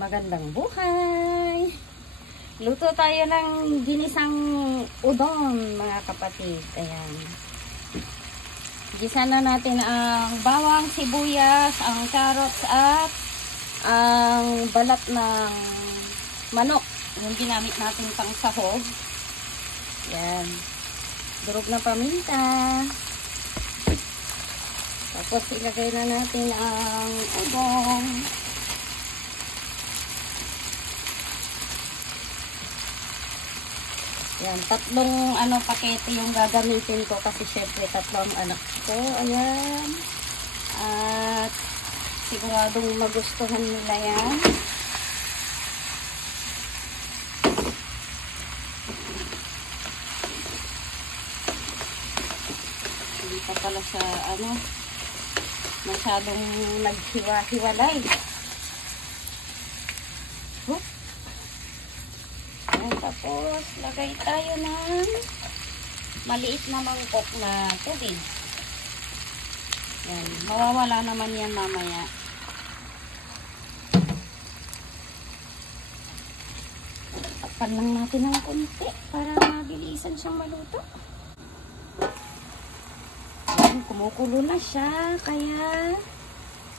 Magandang buhay! Luto tayo ng ginisang udon, mga kapatid. Ayan. Gisa na natin ang bawang, sibuyas, ang carrots at ang balat ng manok. Yung ginamit natin pang sahog. Ayan. Durog na paminta. Tapos ilagay na natin ang udon. Yan, tatlong pakete yung gagamitin ko kasi syempre tatlong anak ko. Ayan. At siguradong magustuhan nila yan. Hindi pa pala sa masyadong naghiwa-hiwalay. Tapos, lagay tayo ng maliit na mangkok na tubig. Yan. Mawawala naman yan mamaya. Takpan lang natin ng konti para mabilisan siyang maluto. Yan, kumukulo na siya. Kaya,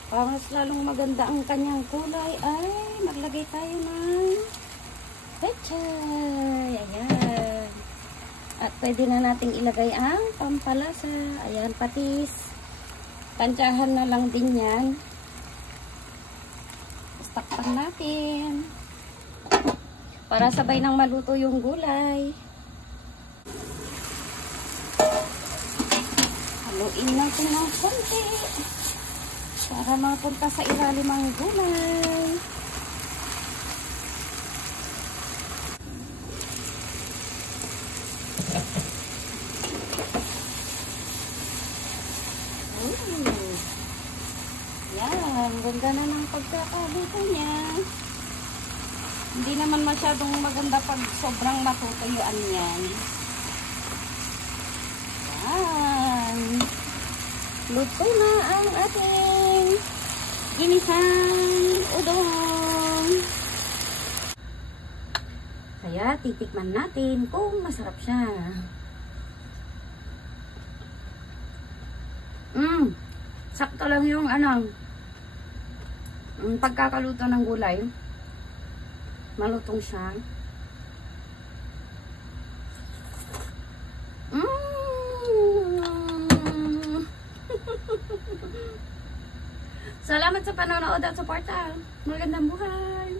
para mas lalong maganda ang kanyang kulay, ay maglagay tayo ng pechay. Ayan. At pwede na nating ilagay ang pampalasa. Ayan, patis. Tansyahan na lang din yan. Takpan natin. Para sabay nang maluto yung gulay. Haluin natin ng konti. Para mapunta sa ilalim ang gulay. Yan, ganda na ng pagkakaluto niya. Hindi naman masyadong maganda pag sobrang matutuyuan yan. Yan. Luto na ang ating ginisang udon. Kaya titikman natin kung masarap siya. Sakto lang yung pagkakaluto ng gulay. Malutong siya. Salamat sa panonood at suporta. Magandang buhay!